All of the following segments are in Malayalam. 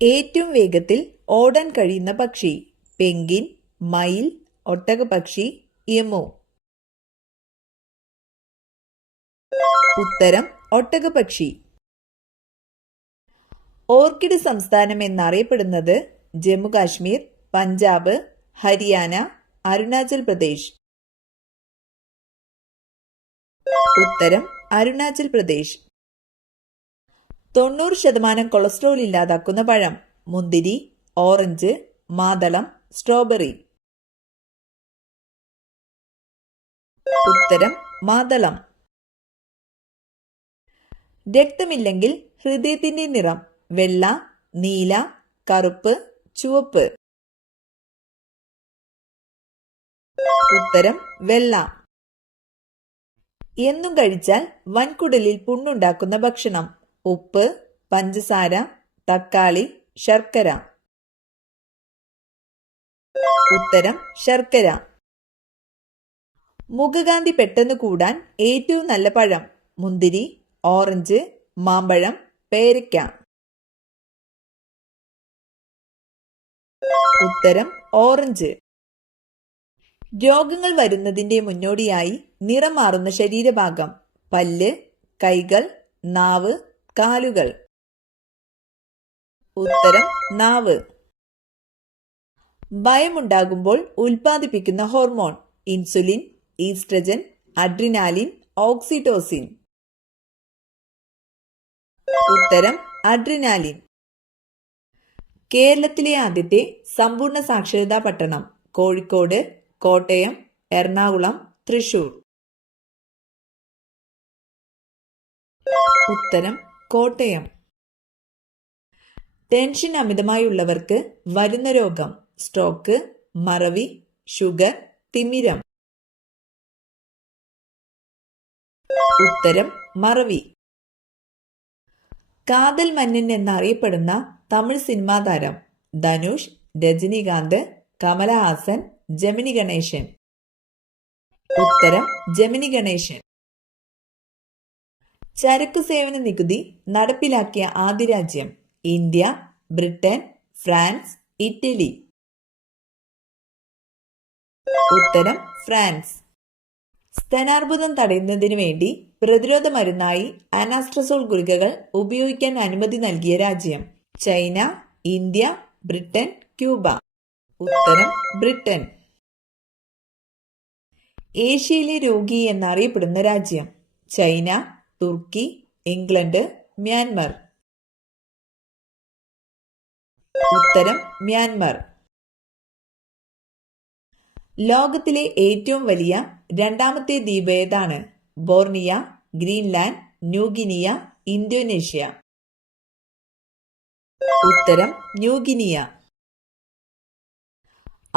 ഏറ്റവും വേഗത്തിൽ ഓടാൻ കഴിയുന്ന പക്ഷി? പെൻഗ്വിൻ, മയിൽ, ഒട്ടകപ്പക്ഷി, എമു. ഉത്തരം ഒട്ടകപ്പക്ഷി. ഓർക്കിഡ് സംസ്ഥാനം എന്നറിയപ്പെടുന്നത്? ജമ്മു കാശ്മീർ, പഞ്ചാബ്, ഹരിയാന, അരുണാചൽ പ്രദേശ്. ഉത്തരം അരുണാചൽ പ്രദേശ്. 90% കൊളസ്ട്രോൾ ഇല്ലാതാക്കുന്ന പഴം? മുന്തിരി, ഓറഞ്ച്, മാതളം, സ്ട്രോബെറി. ഉത്തരം മാതളം. രക്തമില്ലെങ്കിൽ ഹൃദയത്തിന്റെ നിറം? വെള്ള, നീല, കറുപ്പ്, ചുവപ്പ്. ഉത്തരം വെള്ള. എന്നും കഴിച്ചാൽ വൻകുടലിൽ പുണ്ണുണ്ടാക്കുന്ന ഭക്ഷണം? ഉപ്പ്, പഞ്ചസാര, തക്കാളി, ശർക്കര. ഉത്തരം ശർക്കര. മുഖകാന്തി പെട്ടെന്ന് കൂടാൻ ഏറ്റവും നല്ല പഴം? മുന്തിരി, ഓറഞ്ച്, മാമ്പഴം, പേരയ്ക്ക. ഉത്തരം ഓറഞ്ച്. രോഗങ്ങൾ വരുന്നതിന്റെ മുന്നോടിയായി നിറം മാറുന്ന ശരീരഭാഗം? പല്ല്, കൈകൾ, നാവ്, കാലുകൾ. ഉത്തരം നാവ്. ഭയമുണ്ടാകുമ്പോൾ ഉൽപ്പാദിപ്പിക്കുന്ന hormone? Insulin, oestrogen, adrenaline, oxytocin. ഉത്തരം അഡ്രിനാലിൻ. കേരളത്തിലെ ആദ്യത്തെ സമ്പൂർണ്ണ സാക്ഷരതാ പട്ടണം? കോഴിക്കോട്, കോട്ടയം, എറണാകുളം, തൃശൂർ. ഉത്തരം കോട്ടയം. ടെൻഷൻ അമിതമായുള്ളവർക്ക് വരുന്ന രോഗം? സ്ട്രോക്ക്, മറവി, ഷുഗർ, തിമിരം. ഉത്തരം മറവി. കാതൽ മന്നൻ എന്നറിയപ്പെടുന്ന തമിഴ് സിനിമാ താരം? ധനുഷ്, രജനികാന്ത്, കമലഹാസൻ, ജമിനി ഗണേശൻ. ഉത്തരം ജമിനി ഗണേശൻ. ചരക്കു സേവന നികുതി നടപ്പിലാക്കിയ ആദ്യ രാജ്യം? India, Britain, France, Italy. ഉത്തരം ഫ്രാൻസ്. സ്തനാർബുദം തടയുന്നതിനു വേണ്ടി പ്രതിരോധ മരുന്നായി അനാസ്ട്രസോൾ ഗുളികകൾ ഉപയോഗിക്കാൻ അനുമതി നൽകിയ രാജ്യം? China, India, Britain, Cuba. ഉത്തരം ബ്രിട്ടൻ. ഏഷ്യയിലെ രോഗി എന്നറിയപ്പെടുന്ന രാജ്യം? China, Turkey, England, Myanmar. ഉത്തരം മ്യാൻമർ. ലോകത്തിലെ ഏറ്റവും വലിയ രണ്ടാമത്തെ ദ്വീപ് ഏതാണ്? Borneo, Greenland, New Guinea, Indonesia. ഉത്തരം ന്യൂഗിനിയ.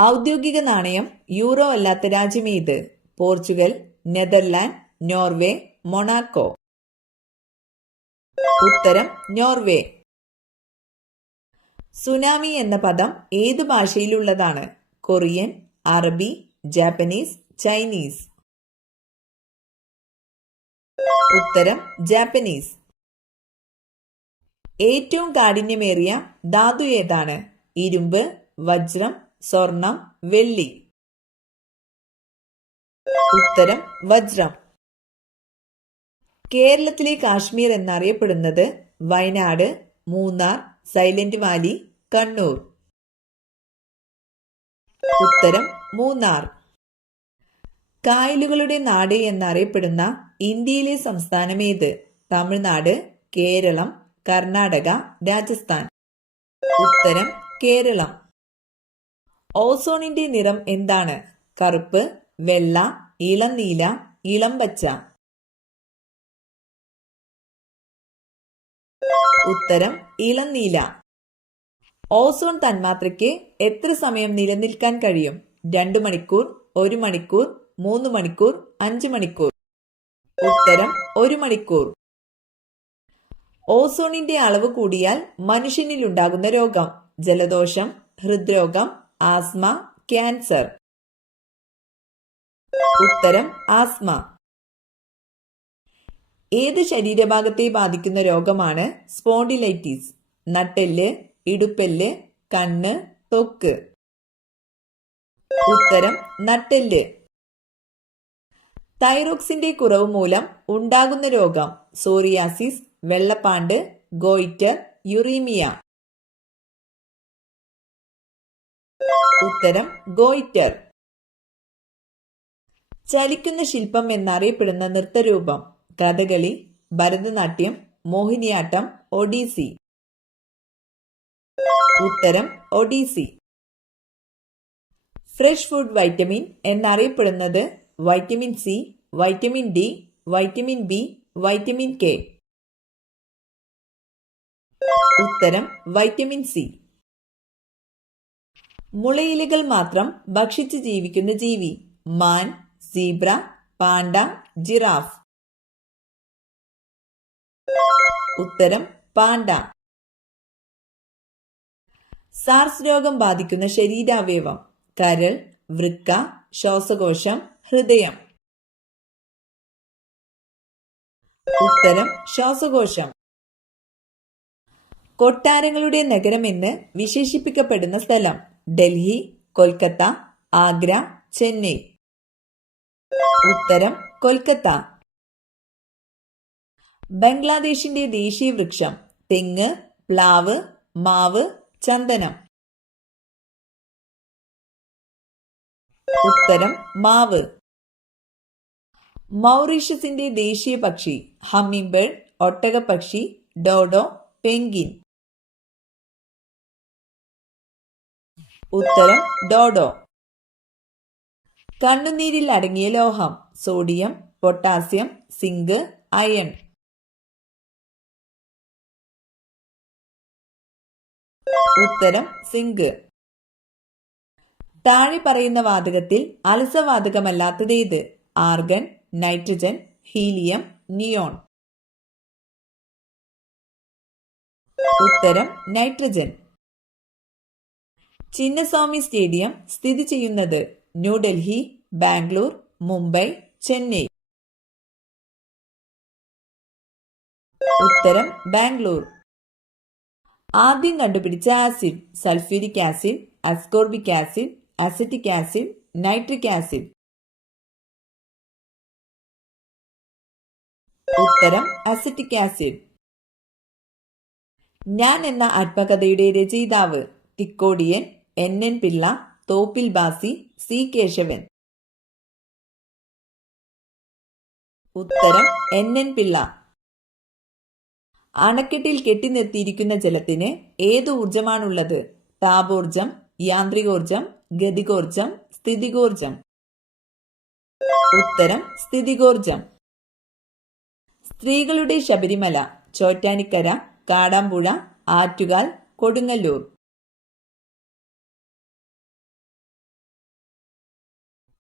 ഔദ്യോഗിക നാണയം യൂറോ അല്ലാത്ത രാജ്യമേത്? Portugal, Netherland, Norway, Monaco. ഉത്തരം നോർവേ. സുനാമി എന്ന പദം ഏതു ഭാഷയിലുള്ളതാണ്? കൊറിയൻ, അറബി, ജാപ്പനീസ്, ചൈനീസ്. ഉത്തരം ജാപ്പനീസ്. ഏറ്റവും കാഠിന്യമേറിയ ധാതു ഏതാണ്? ഇരുമ്പ്, വജ്രം, സ്വർണം, വെള്ളി. ഉത്തരം വജ്രം. കേരളത്തിലെ കാശ്മീർ എന്നറിയപ്പെടുന്നത്? Wayanad, Munnar, silent Valley, Kannur. ഉത്തരം മൂന്നാർ. കായലുകളുടെ നാട് എന്നറിയപ്പെടുന്ന ഇന്ത്യയിലെ സംസ്ഥാനം ഏത്? തമിഴ്നാട്, കേരളം, കർണാടക, രാജസ്ഥാൻ. ഉത്തരം കേരളം. ഓസോണിന്റെ നിറം എന്താണ്? കറുപ്പ്, വെള്ള, ഇളം നീല, ഇളം പച്ച. ഉത്തരം ഇളം നീല. ഓസോൺ തന്മാത്രയ്ക്ക് എത്ര സമയം നിലനിൽക്കാൻ കഴിയും? 2 മണിക്കൂർ, 1 മണിക്കൂർ, 3 മണിക്കൂർ, 5 മണിക്കൂർ. ഉത്തരം 1 മണിക്കൂർ. ഓസോണിന്റെ അളവ് കൂടിയാൽ മനുഷ്യനിലുണ്ടാകുന്ന രോഗം? ജലദോഷം, ഹൃദ്രോഗം, ആസ്മ, ക്യാൻസർ. ഉത്തരം ആസ്മ. ഏത് ശരീരഭാഗത്തെ ബാധിക്കുന്ന രോഗമാണ് സ്പോണ്ടിലൈറ്റിസ്? നട്ടെല്ല്, ഇടുപ്പെല്ല്, കണ്ണ്, ത്വക്ക്. ഉത്തരം നട്ടെല്ല്. തൈറോക്സിന്റെ കുറവ് മൂലം ഉണ്ടാകുന്ന രോഗം സോറിയാസിസ്, വെള്ളപ്പാണ്ട്, ഗോയിറ്റർ, യുറീമിയ. ഉത്തരം ഗോയിറ്റർ. ചലിക്കുന്ന ശില്പം എന്നറിയപ്പെടുന്ന നൃത്തരൂപം കഥകളി, ഭരതനാട്യം, മോഹിനിയാട്ടം, ഒഡീസി. ഉത്തരം ഒഡീസി. ഫ്രഷ് ഫുഡ് വൈറ്റമിൻ എന്നറിയപ്പെടുന്നത് vitamin C, vitamin D, vitamin B, vitamin K. ഉത്തരം വൈറ്റമിൻ സി. മുളയിലകൾ മാത്രം ഭക്ഷിച്ച് ജീവിക്കുന്ന ജീവി മാൻ, സീബ്ര, പാണ്ട, ജിറാഫ്. ഉത്തരം പാണ്ട. സാർസ് രോഗം ബാധിക്കുന്ന ശരീരാവയവം കരൾ, വൃക്ക, ശ്വാസകോശം, ഹൃദയം. ഉത്തരം ശ്വാസകോശം. കൊട്ടാരങ്ങളുടെ നഗരമെന്ന് വിശേഷിപ്പിക്കപ്പെടുന്ന സ്ഥലം ഡൽഹി, കൊൽക്കത്ത, ആഗ്ര, ചെന്നൈ. ഉത്തരം കൊൽക്കത്ത. ബംഗ്ലാദേശിന്റെ ദേശീയ വൃക്ഷം തെങ്ങ്, പ്ലാവ്, മാവ്, ചന്ദനം. ഉത്തരം മാവ്. മൗറീഷ്യസിന്റെ ദേശീയ പക്ഷി ഹമ്മിംഗ് ബേർഡ്, ഒട്ടകപ്പക്ഷി, ഡോഡോ, പെൻഗിൻ. ഉത്തരം ഡോഡോ. കണ്ണുനീരിൽ അടങ്ങിയ ലോഹം സോഡിയം, പൊട്ടാസ്യം, സിങ്ക്, അയൺ. ഉത്തരം സിങ്ക്. താഴെ പറയുന്ന വാതകത്തിൽ അലസവാതകമല്ലാത്തതേത് ആർഗൺ, നൈട്രജൻ, ഹീലിയം, നിയോൺ. ഉത്തരം നൈട്രജൻ. ചിന്നസ്വാമി സ്റ്റേഡിയം സ്ഥിതി ചെയ്യുന്നത് ന്യൂഡൽഹി, ബാംഗ്ലൂർ, മുംബൈ, ചെന്നൈ. ഉത്തരം ബാംഗ്ലൂർ. ആദ്യം കണ്ടുപിടിച്ച acid sulphuric acid, ascorbic acid, acetic acid, nitric acid. ഉത്തരം അസറ്റിക് ആസിഡ്. ഞാൻ എന്ന ആത്മകഥയുടെ രചയിതാവ് തിക്കോടിയൻ, NN പിള്ള, തോപ്പിൽ ബാസി, C കേശവൻ. ഉത്തരം NN പിള്ള. അണക്കെട്ടിൽ കെട്ടിനിർത്തിയിരിക്കുന്ന ജലത്തിന് ഏത് ഊർജമാണുള്ളത് താപോർജം, യാന്ത്രികോർജം, ഗതികോർജം, സ്ഥിതികോർജം. ഉത്തരം സ്ഥിതികോർജം. സ്ത്രീകളുടെ ശബരിമല ചോറ്റാനിക്കര, കാടാമ്പുഴ, ആറ്റുകാൽ, കൊടുങ്ങല്ലൂർ.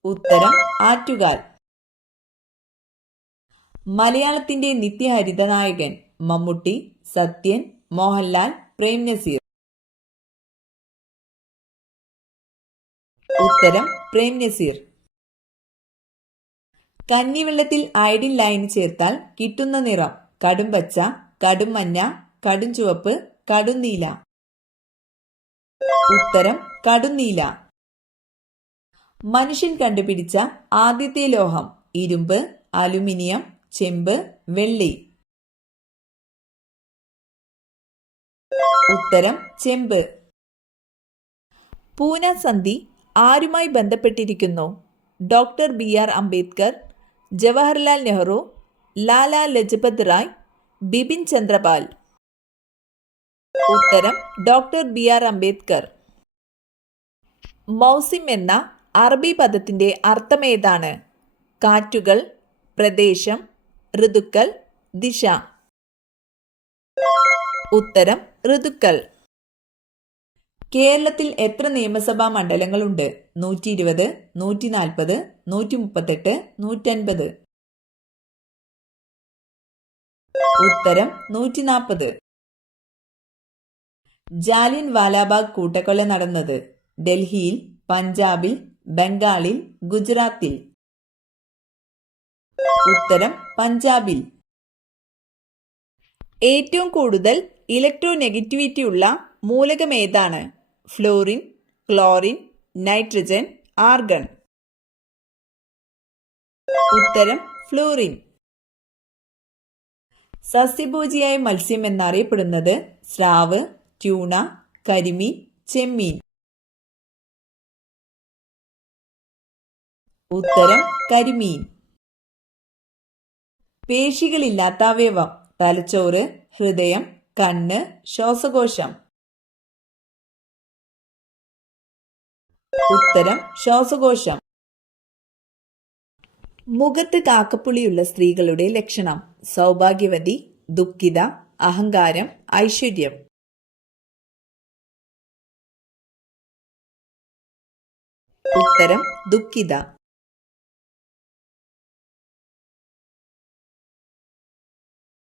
ഉത്തരം ആറ്റുകാൽ. മലയാളത്തിന്റെ നിത്യഹരിത നായകൻ മമ്മൂട്ടി, സത്യൻ, മോഹൻലാൽ, പ്രേം നസീർ. ഉത്തരം പ്രേം നസീർ. കഞ്ഞിവെള്ളത്തിൽ അയഡിൻ ലൈൻ ചേർത്താൽ കിട്ടുന്ന നിറം കടും പച്ച, കടും മഞ്ഞ, കടും ചുവപ്പ്, കടും നീല. ഉത്തരം കടും നീല. മനുഷ്യൻ കണ്ടുപിടിച്ച ആദ്യത്തെ ലോഹം ഇരുമ്പ്, അലുമിനിയം, ചെമ്പ്, വെള്ളി. ഉത്തരം ചെമ്പ്. പൂന സന്ധി ആരുമായി ബന്ധപ്പെട്ടിരിക്കുന്നു ഡോക്ടർ BR അംബേദ്കർ, ജവഹർലാൽ നെഹ്റു, ലാലാ ലജ്പത് റായ്, ബിപിൻ ചന്ദ്രപാൽ. ഉത്തരം ഡോക്ടർ BR അംബേദ്കർ. മൗസിം എന്ന അറബി പദത്തിന്റെ അർത്ഥമേതാണ് കാറ്റുകൾ, പ്രദേശം, ഋതുക്കൾ, ദിശ. ഉത്തരം ഋതുക്കൾ. കേരളത്തിൽ എത്ര നിയമസഭാ മണ്ഡലങ്ങളുണ്ട് 120, 140, 138, 150. ഉത്തരം 140. ജാലിയൻ വാലാബാഗ് കൂട്ടക്കൊല നടന്നത് ഡൽഹിയിൽ, പഞ്ചാബിൽ, ബംഗാളിൽ, ഗുജറാത്തിൽ. ഉത്തരം പഞ്ചാബിൽ. ഏറ്റവും കൂടുതൽ ഇലക്ട്രോനെഗറ്റിവിറ്റി ഉള്ള മൂലകം ഏതാണ്? Florin, chlorine, nitrogen, argon. ഉത്തരം ഫ്ലോറിൻ. സസ്യഭോജിയായ മത്സ്യം എന്നറിയപ്പെടുന്നത് സ്രാവ്, ട്യൂണ, കരിമീൻ, ചെമ്മീൻ. ഉത്തരം കരിമീൻ. പേശികളില്ലാത്ത അവയവം: തലച്ചോറ്, ഹൃദയം, കണ്ണ്, ശ്വാസകോശം. ഉത്തരം ശ്വാസകോശം. മുഖത്ത് കാക്കപ്പുള്ളിയുള്ള സ്ത്രീകളുടെ ലക്ഷണം: സൗഭാഗ്യവതി, ദുഃഖിത, അഹങ്കാരം, ഐശ്വര്യം. ഉത്തരം ദുഃഖിത.